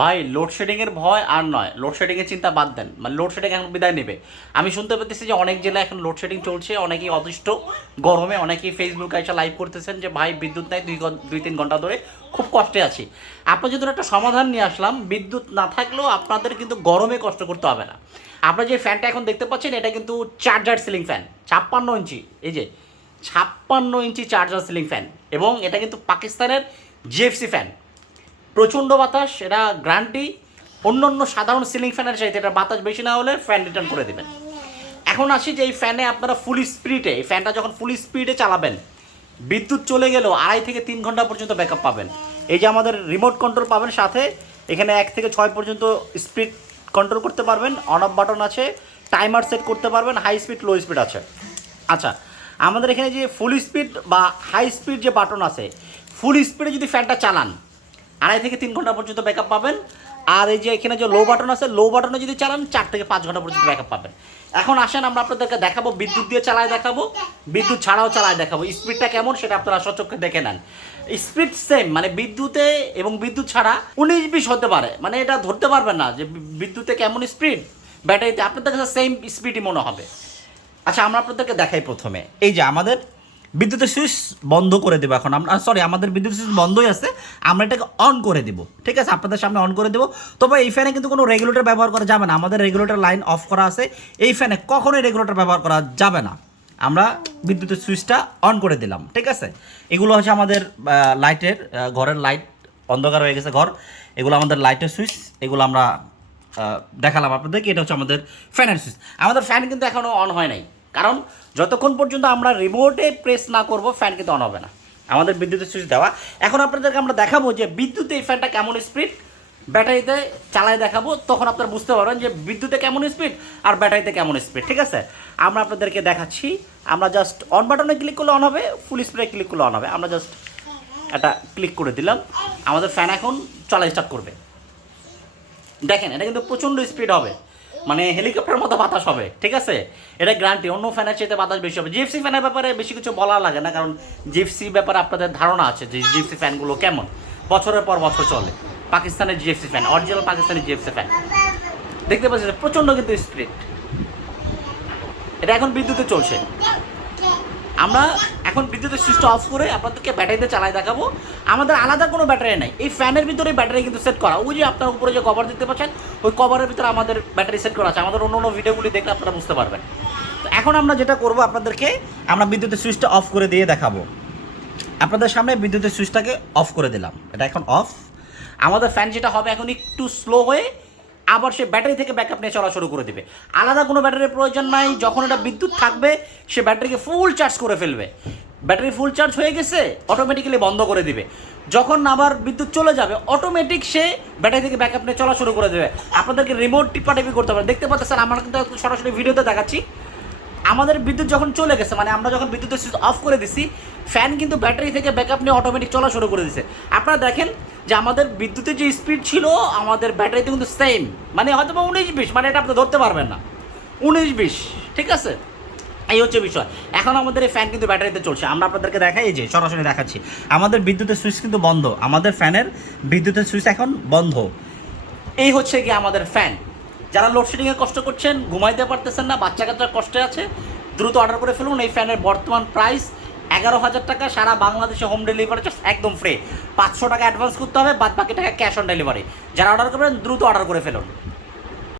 ভাই লোডশেডিংয়ের ভয় আর নয়, লোডশেডিংয়ের চিন্তা বাদ দেন, মানে লোডশেডিং এখন বিদায় নেবে। আমি শুনতে পেতেছি যে অনেক জেলায় এখন লোডশেডিং চলছে, অনেকেই অতিষ্ঠ গরমে, অনেকেই ফেসবুকে এসে লাইভ করতেছেন যে ভাই বিদ্যুৎ নাই, 2-3 ঘন্টা ধরে খুব কষ্টে আছি। আপনার যদি একটা সমাধান নিয়ে আসলাম, বিদ্যুৎ না থাকলেও আপনাদের কিন্তু গরমে কষ্ট করতে হবে না। আপনার যে ফ্যানটা এখন দেখতে পাচ্ছেন এটা কিন্তু চার্জার সিলিং ফ্যান, 56 ইঞ্চি, এই যে 56 ইঞ্চি চার্জার সিলিং ফ্যান, এবং এটা কিন্তু পাকিস্তানের জিএফসি ফ্যান। প্রচণ্ড বাতাস, এটা গ্যারান্টি। অন্য অন্য সাধারণ সিলিং ফ্যানের চাইতে এটা বাতাস বেশি না হলে ফ্যান রিটার্ন করে দেবেন। এখন আসি যে এই ফ্যানে আপনারা ফুল স্পিডে, এই ফ্যানটা যখন ফুল স্পিডে চালাবেন, বিদ্যুৎ চলে গেলেও 2.5 থেকে 3 ঘন্টা পর্যন্ত ব্যাকআপ পাবেন। এই যে আমাদের রিমোট কন্ট্রোল পাবেন সাথে, এখানে 1 থেকে 6 পর্যন্ত স্পিড কন্ট্রোল করতে পারবেন, অন অফ বাটন আছে, টাইমার সেট করতে পারবেন, হাই স্পিড লো স্পিড আছে। আচ্ছা, আমাদের এখানে যে ফুল স্পিড বা হাই স্পিড যে বাটন আছে, ফুল স্পিডে যদি ফ্যানটা চালান 2.5 থেকে 3 ঘন্টা পর্যন্ত ব্যাকআপ পাবেন। আর এই যে এখানে যে লো বাটন আছে, লো বাটনে যদি চালান 4 থেকে 5 ঘন্টা পর্যন্ত ব্যাকআপ পাবেন। এখন আসেন আমরা আপনাদেরকে দেখাবো, বিদ্যুৎ দিয়ে চালায় দেখাবো, বিদ্যুৎ ছাড়াও চালায় দেখাবো, স্পিডটা কেমন সেটা আপনারা সচক্ষে দেখে নেন। স্পিড সেম, মানে বিদ্যুতে এবং বিদ্যুৎ ছাড়া 19-20 হতে পারে, মানে এটা ধরতে পারবেন না যে বিদ্যুতে কেমন স্পিড, ব্যাটারিতে আপনাদের কাছে সেম স্পিডই মনে হবে। আচ্ছা, আমরা আপনাদেরকে দেখাই প্রথমে, এই যে আমাদের বিদ্যুতের সুইচ বন্ধ করে দেবো এখন আমরা, সরি আমাদের বিদ্যুৎ সুইচ বন্ধই আছে, আমরা এটাকে অন করে দেবো, ঠিক আছে, আপনাদের সামনে অন করে দেবো। তবে এই ফ্যানে কিন্তু কোনো রেগুলেটর ব্যবহার করা যাবে না, আমাদের রেগুলেটর লাইন অফ করা আছে, এই ফ্যানে কখনোই রেগুলেটর ব্যবহার করা যাবে না। আমরা বিদ্যুতের সুইচটা অন করে দিলাম, ঠিক আছে। এগুলো হচ্ছে আমাদের লাইটের, ঘরের লাইট, অন্ধকার হয়ে গেছে ঘর, এগুলো আমাদের লাইটের সুইচ, এগুলো আমরা দেখালাম আপনাদেরকে। এটা হচ্ছে আমাদের ফ্যানের সুইচ। আমাদের ফ্যান কিন্তু এখনও অন হয় নাই, কারণ যতক্ষণ পর্যন্ত আমরা রিমোটে প্রেস না করব ফ্যান কিন্তু অন হবে না। আমাদের বিদ্যুতের সুইচ দেওয়া। এখন আপনাদেরকে আমরা দেখাবো যে বিদ্যুতে এই ফ্যানটা কেমন স্পিড, ব্যাটারিতে চালায় দেখাবো, তখন আপনারা বুঝতে পারবেন যে বিদ্যুতে কেমন স্পিড আর ব্যাটারিতে কেমন স্পিড, ঠিক আছে। আমরা আপনাদেরকে দেখাচ্ছি, আমরা জাস্ট অন বাটনে ক্লিক করলে অন হবে, ফুল স্পিডে ক্লিক করলে অন হবে। আমরা জাস্ট এটা ক্লিক করে দিলাম, আমাদের ফ্যান এখন চলা স্টার্ট করবে। দেখেন এটা কিন্তু প্রচণ্ড স্পিড হবে, মানে হেলিকপ্টারের মতো বাতাস হবে, ঠিক আছে। এটা গ্যারান্টি, অন্য ফ্যানের চাইতে বাতাস বেশি হবে। জিএফসি ফ্যানের ব্যাপারে বেশি কিছু বলা লাগে না, কারণ জিএফসি ব্যাপারে আপনাদের ধারণা আছে যে জিএফসি ফ্যানগুলো কেমন, বছরের পর বছর চলে। পাকিস্তানের জিএফসি ফ্যান, অরিজিনাল পাকিস্তানের জিএফসি ফ্যান, দেখতে পাচ্ছেন প্রচণ্ড কিন্তু স্পিড। এটা এখন বিদ্যুতে চলছে। আমরা এখন বিদ্যুতের সুইচটা অফ করে আপনাদেরকে ব্যাটারিতে চালাই দেখাবো। আমাদের আলাদা কোনো ব্যাটারি নেই, এই ফ্যানের ভিতরে ব্যাটারি কিন্তু সেট করা। ওই যে আপনার উপরে যে কভার দেখতে পাচ্ছেন, ওই কভারের ভিতরে আমাদের ব্যাটারি সেট করা আছে। আমাদের অন্য অন্য ভিডিওগুলি দেখলে আপনারা বুঝতে পারবেন। তো এখন আমরা যেটা করবো, আপনাদেরকে আমরা বিদ্যুতের সুইচটা অফ করে দিয়ে দেখাবো। আপনাদের সামনে বিদ্যুতের সুইচটাকে অফ করে দিলাম, এটা এখন অফ। আমাদের ফ্যান যেটা হবে এখন একটু স্লো হয়ে আবার সে ব্যাটারি থেকে ব্যাকআপ নিয়ে চলা শুরু করে দেবে। আলাদা কোনো ব্যাটারির প্রয়োজন নাই, যখন এটা বিদ্যুৎ থাকবে সে ব্যাটারিকে ফুল চার্জ করে ফেলবে। ব্যাটারি ফুল চার্জ হয়ে গেছে, অটোমেটিক্যালি বন্ধ করে দিবে। যখন আবার বিদ্যুৎ চলে যাবে অটোমেটিক সে ব্যাটারি থেকে ব্যাকআপ নিয়ে চলা শুরু করে দেবে। আপনাদেরকে রিমোট টিপাটিপি করতে পারে, দেখতে পাচ্ছেন আমরা কিন্তু সরাসরি ভিডিওতে দেখাচ্ছি। আমাদের বিদ্যুৎ যখন চলে গেছে, মানে আমরা যখন বিদ্যুতের সুইচ অফ করে দিছি, ফ্যান কিন্তু ব্যাটারি থেকে ব্যাকআপ নিয়ে অটোমেটিক চলা শুরু করে দিছে। আপনারা দেখেন যে আমাদের বিদ্যুতের যে স্পিড ছিল আমাদের ব্যাটারিতে কিন্তু সেম, মানে হয়তো বা 19-20, মানে এটা আপনি ধরতে পারবেন না, 19-20, ঠিক আছে। এই হচ্ছে বিষয়। এখন আমাদের এই ফ্যান কিন্তু ব্যাটারিতে চলছে, আমরা আপনাদেরকে দেখাই, এই যে সরাসরি দেখাচ্ছি। আমাদের বিদ্যুতের সুইচ কিন্তু বন্ধ, আমাদের ফ্যানের বিদ্যুতের সুইচ এখন বন্ধ। এই হচ্ছে কি আমাদের ফ্যান। যারা লোডশেডিংয়ে কষ্ট করছেন, ঘুমাইতে পারতেছেন না, বাচ্চা কাচ্চার কষ্টে আছে, দ্রুত অর্ডার করে ফেলুন। এই ফ্যানের বর্তমান প্রাইস 11,000 টাকা, সারা বাংলাদেশে হোম ডেলিভারি একদম ফ্রি। 500 টাকা অ্যাডভান্স করতে হবে, বাদ বাকি টাকা ক্যাশ অন ডেলিভারি। যারা অর্ডার করবেন দ্রুত অর্ডার করে ফেলুন।